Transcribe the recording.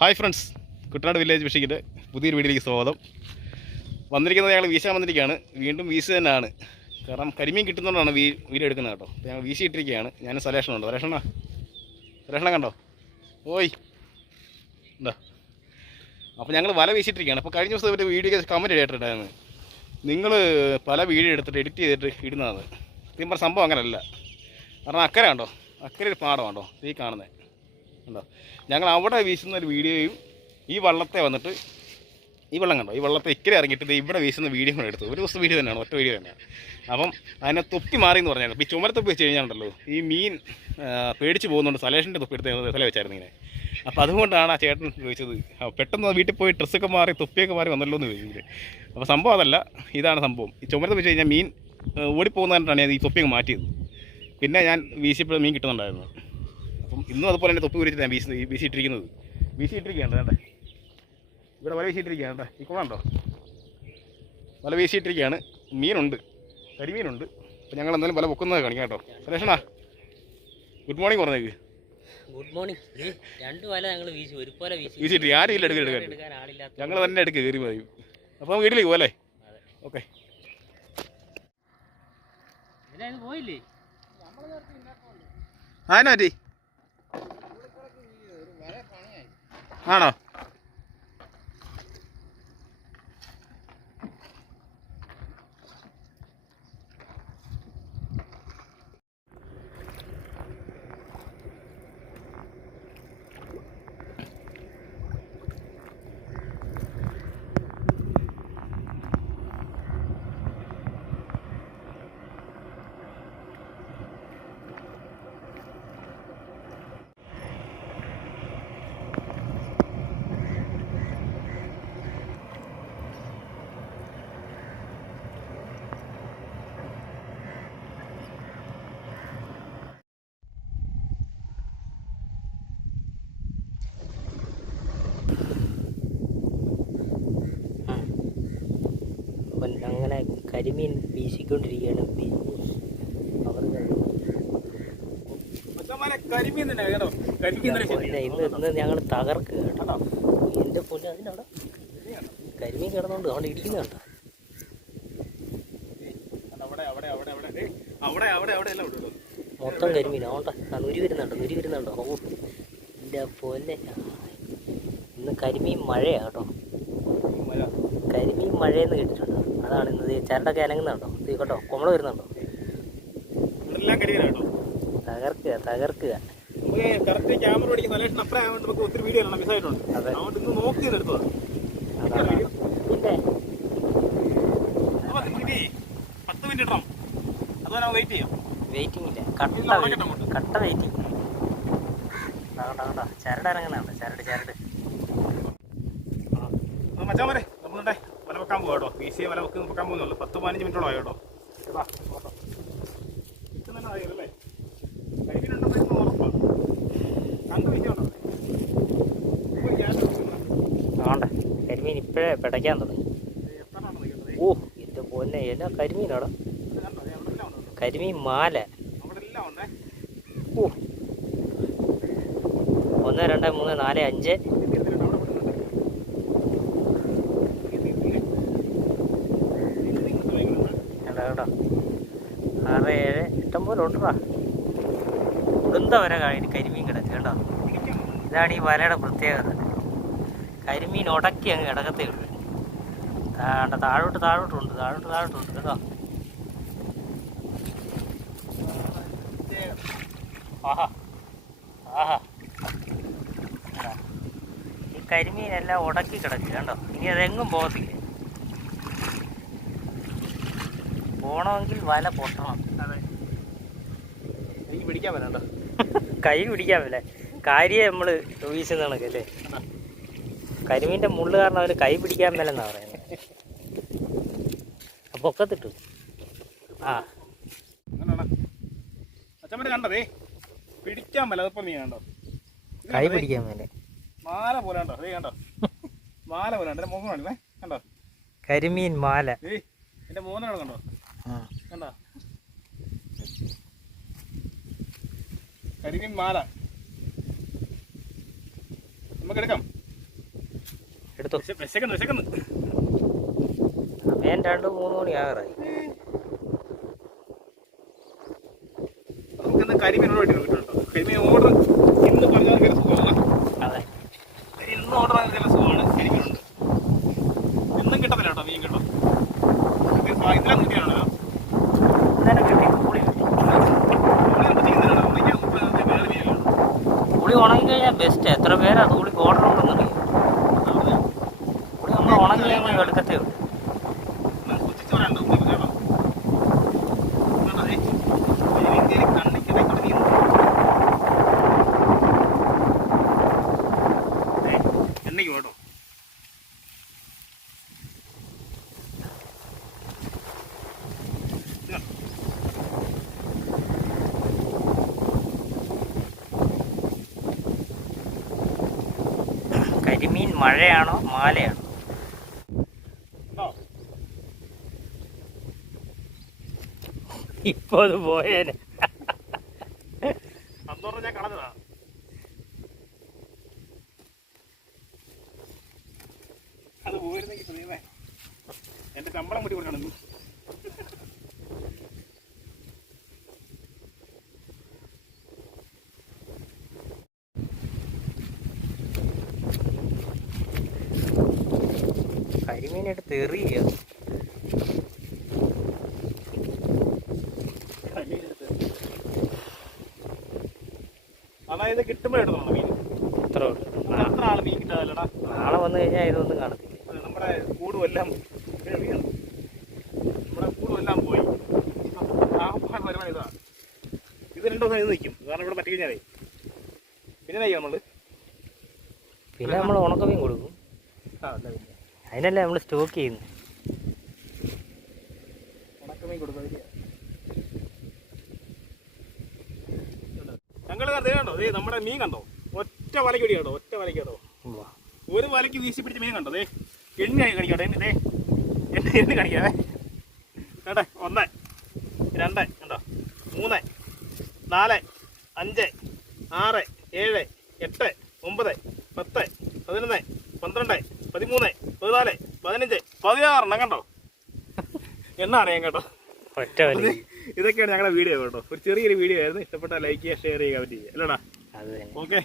Hi friends Kuttanad village ഫിഷിങ്ങിന്റെ പുതിയൊരു വീഡിയോയിലേക്ക് സ്വാഗതം. വന്നിരിക്കുന്നത് ഞങ്ങൾ വീശാൻ വന്നിരിക്കുകയാണ്. വീണ്ടും വീശ് തന്നെയാണ്. കാരണം കരിമീൻ കിട്ടുന്നതുകൊണ്ടാണ് വീ വീഡിയോ എടുക്കുന്നത് കേട്ടോ. ഞങ്ങൾ വീശി ഇട്ടിരിക്കുകയാണ്. ഞാൻ സലേഷനുണ്ട് സലേഷണ സലേഷണ കണ്ടോ? ഓയ് എന്താ അപ്പോൾ ഞങ്ങൾ വല വീശിട്ടിരിക്കുകയാണ്. അപ്പോൾ കഴിഞ്ഞ ദിവസം ഒരു വീഡിയോ കമന്റ് ചെയ്തിട്ടുണ്ടായിരുന്നു നിങ്ങൾ പല വീഡിയോ എടുത്തിട്ട് എഡിറ്റ് ചെയ്തിട്ട് ഇടുന്നതാണ്. പറഞ്ഞ സംഭവം അങ്ങനെയല്ല കാരണം അക്കരെ കണ്ടോ? അക്കരെ ഒരു പാടമാണോ ഈ കാണുന്നത് ഉണ്ടോ? ഞങ്ങൾ അവിടെ വീശുന്ന ഒരു വീഡിയോയും ഈ വള്ളത്തെ വന്നിട്ട് ഈ വെള്ളം കണ്ടോ? ഈ വെള്ളത്തെ ഇക്കരെ ഇറങ്ങിയിട്ട് ഇവിടെ വീശുന്ന വീഡിയോ കൂടെ എടുത്തു ഒരു ദിവസം വീഡിയോ തന്നെയാണ് ഒറ്റ വീഡിയോ തന്നെയാണ്. അപ്പം അതിനെ തൊപ്പി മാറി എന്ന് പറഞ്ഞാൽ ഈ ചുമരത്തൊപ്പി വെച്ച് കഴിഞ്ഞാലുണ്ടല്ലോ ഈ മീൻ പേടിച്ച് പോകുന്നുണ്ട്. സലേഷന്റെ തൊപ്പി എടുത്ത് തല വെച്ചായിരുന്നു ഇങ്ങനെ. അപ്പോൾ അതുകൊണ്ടാണ് ആ ചേട്ടൻ ചോദിച്ചത് പെട്ടെന്ന് വീട്ടിൽ പോയി ഡ്രസ്സൊക്കെ മാറി തൊപ്പിയൊക്കെ മാറി വന്നല്ലോ എന്ന് ചോദിച്ചത്. അപ്പോൾ സംഭവം അതല്ല ഇതാണ് സംഭവം. ഈ ചുമരത്ത് വെച്ച് കഴിഞ്ഞാൽ മീൻ ഓടിപ്പോകുന്നതിനാണ് ഞാൻ ഈ തൊപ്പിയൊക്കെ മാറ്റിയത്. പിന്നെ ഞാൻ വീശിയപ്പോഴും മീൻ കിട്ടുന്നുണ്ടായിരുന്നു അപ്പം ഇന്നും അതുപോലെ തന്നെ തൊപ്പി കുരിച്ച് ഞാൻ വീശി വീശിയിട്ടിരിക്കുന്നത്. വീശിയിട്ടിരിക്കുകയാണ് വേണ്ടേ ഇവിടെ വല വീശിയിട്ടിരിക്കുകയാണ് കേട്ടോ ഈ കുളമുണ്ടോ വല വീശിയിട്ടിരിക്കുകയാണ്. മീനുണ്ട്. കരിമീനുണ്ട്. അപ്പം ഞങ്ങൾ എന്തായാലും വല പൊക്കുന്നത് കാണിക്കാം കേട്ടോ. സുരേഷണാ ഗുഡ് മോർണിംഗ് പറഞ്ഞേക്ക്. ഗുഡ് മോർണിംഗ് രണ്ട് വല ഞങ്ങൾ വീശി ഒരു പോലെ വീശി. വീശിയിട്ട് ആരും ഇല്ല എടുക്കാൻ. എടുക്കാൻ ഞങ്ങൾ തന്നെ എടുക്കുക കയറി മതി അപ്പോൾ നമുക്ക് വീട്ടിലേക്ക് പോകല്ലേ അതെ. ഓക്കെ പോയില്ലേ? ആനോ പറ്റി ആണോ കരിമീൻ വീശിക്കൊണ്ടിരിക്കുകയാണ്. അവർ ഇന്ന് ഇന്ന് ഞങ്ങൾ തകർക്ക് കേട്ടോ. എന്റെ പൊന്നെ അതിനവിടെ കരിമീൻ കിടന്നുകൊണ്ട് അവിടെ ഇരിക്കുന്ന കേട്ടോ. മൊത്തം കരിമീൻ. അതുകൊണ്ട് ആ നുരി വരുന്നുണ്ട് നുരി വരുന്നുണ്ടോ. ഓ എന്റെ പൊന്നെ. ഇന്ന് കരിമീൻ മഴയാട്ടോ കരിമീൻ മഴയെന്ന് കേട്ടിട്ടുണ്ട്? അതാണ് ഇന്ന് ചേട്ടൊക്കെ ചരടൊക്കെ അനങ്ങുന്നുണ്ടോ കേട്ടോ കുമ്പള വരുന്നുണ്ടോ? തകർക്കുക തകർക്കുക. വെയിറ്റിംഗ് ഇല്ല. കട്ട. കട്ട വെയിറ്റിംഗ് ചരട് ഇറങ്ങുന്നുണ്ട് ചരട് ചരട്. നമ്മളുടെ വല വെക്കാൻ പോകാം കേട്ടോ. പി സി വല വെക്ക് വെക്കാൻ പോകുന്നുള്ളൂ പത്ത് പതിനഞ്ച് മിനിറ്റോളം ആയോ കേട്ടോ. ഇതാ. ആണ്ടെ. കരിമീൻ ഇപ്പോഴേ പിടയ്ക്കാൻ തുടങ്ങി. ഇത് ഓ എന്റെ പോലെ എല്ലാ കരിമീനാടാ കരിമീൻ മാല. ഓ. ഒന്ന് രണ്ട് മൂന്ന് നാല് അഞ്ച് ഇത് തീർന്നിട്ടുണ്ട്. അവിടെ വിടുന്നുണ്ട്. ഇത് തീർന്നില്ലേ? ഇത് നിങ്ങൾ തുടങ്ങിയിട്ടുണ്ട്. കേട്ടോ കേട്ടോ ആറ് ഏഴ് ഇഷ്ടം പോലെ ഉണ്ടടാ ഉടുന്ത വരെ കഴിഞ്ഞ് കരിമീൻ കിടക്കുക കേട്ടോ? ഇതാണ് ഈ വലയുടെ പ്രത്യേകത. കരിമീൻ ഉടക്കി അങ്ങ് കിടക്കത്തേ ഉള്ളൂ. താണ്ട താഴോട്ട് താഴോട്ടുണ്ട് താഴോട്ട് താഴോട്ടുണ്ട് കേട്ടോ? ആഹാ ആഹാ. ഈ കരിമീനെല്ലാം ഉടക്കി കിടക്കുക കണ്ടോ? ഇനി അതെങ്ങും പോകത്തില്ല. പോണമെങ്കിൽ വല പൊട്ടണം. അതെ. കൈ പിടിക്കാൻ പറ്റില്ല കാര്യം നമ്മൾ വീശുന്ന കണക്കല്ലേ കരിമീന്റെ മുള്ള് കാരണം അവർ കൈ പിടിക്കാൻ മേലെന്നാ പറയുന്നത് അപ്പോൾ ഒക്കെ തിട്ടു ആ കണ്ടതേ? പിടിക്കാൻ മേലെ അതിപ്പോ നീ കണ്ടോ? കൈ? പിടിക്കാൻ മേലെ മാല പോലെ കണ്ടോ? ദേ കണ്ടോ? മാല പോലെ കണ്ടോ? മുഖം കണ്ടേ? കരിമീൻ മാല. എന്റെ മോനാണ് കണ്ടോ? കരിമീൻ മാല. നമുക്ക് എടുക്കാം എടുത്തു. വിശ- വിശക്കുന്നു വിശക്കുന്നു. സമയം രണ്ടു മൂന്ന് മണി ആകാറായി. നമുക്കിന്ന് കരിമീൻ ഓർഡർ കിട്ടുന്നുണ്ടോ കരിമീൻ ഓർഡർ ഇന്ന് പറഞ്ഞാൽ അതെ. ഇന്ന് ഓർഡർ ആയത് നല്ല സുഖമാണ് കരിമീനുണ്ട് എന്നും കിട്ടത്തില്ല കേട്ടോ മീൻ കിട്ടും ഇത് ഫ- ഇതിലും കിട്ടിയാണോ ഇന്നലെ കിട്ടി പുളി കിട്ടി പുളി ഉണങ്ങി കഴിഞ്ഞാൽ ബെസ്റ്റ് എത്ര പേരാ അതുകൂടി ഓർഡർ ഉണ്ടെന്നറിയാം പുളി നമ്മൾ ഉണങ്ങി കഴിഞ്ഞാൽ എടുക്കത്തേ ഉള്ളൂ എണ്ണയ്ക്ക് കേട്ടോ കരിമീൻ മഴയാണോ? മാലയാണോ? ഇപ്പൊ അത് പോയേനെ. ഞാൻ എന്റെ ശമ്പളം മുടി കൊടുക്കണം മീൻ. നമ്മൾ എത്ര ആൾ മീൻ കിട്ടാതല്ലടാ. നാളെ വന്നു കഴിഞ്ഞാൽ ഇതൊന്നും കാണത്തില്ല. നമ്മുടെ കൂടുമെല്ലാം. നമ്മുടെ കൂടുമെല്ലാം പോയി. ഇതാ. ഇത് രണ്ടു ദിവസം ഇത് നിൽക്കും കാരണം ഇവിടെ പറ്റി കഴിഞ്ഞാലേ. പിന്നെ നെയ്യോ നമ്മൾ. പിന്നെ നമ്മൾ ഉണക്കമീൻ കൊടുക്കും. ആ അല്ല പിന്നെ. അതിനല്ലേ നമ്മൾ സ്റ്റോക്ക് ചെയ്യുന്നത് ഞങ്ങൾ ദേ കണ്ടോ ദേ നമ്മുടെ മീൻ കണ്ടോ? ഒറ്റ വലയ്ക്ക് പിടി കേട്ടോ ഒറ്റ വലയ്ക്ക് കേട്ടോ. ഒരു വലയ്ക്ക് വീശി പിടിച്ച് മീൻ കണ്ടോ? ദേ എണ്ണ കണിക്കട്ടെ എണ്ണ ദേ. എണ്ണ എണ്ണ കണിക്കാവേ കേട്ടെ? ഒന്ന് രണ്ട് കണ്ടോ? മൂന്ന് നാല് അഞ്ച് ആറ് ഏഴ് എട്ട് ഒമ്പത് പത്ത് പതിനൊന്ന് പന്ത്രണ്ട് പതിമൂന്ന് പതിനാല് പതിനഞ്ച് പതിനാറെണ്ണം കണ്ടോ? എണ്ണ അറിയാം കേട്ടോ. ഇതൊക്കെയാണ് ഞങ്ങളുടെ വീഡിയോ കേട്ടോ. ഒരു ചെറിയൊരു വീഡിയോ ആയിരുന്നു. ഇഷ്ടപ്പെട്ട ലൈക്ക് ചെയ്യുക ഷെയർ ചെയ്യുക. കമന്റ് ചെയ്യുക അല്ലടാ ഓക്കെ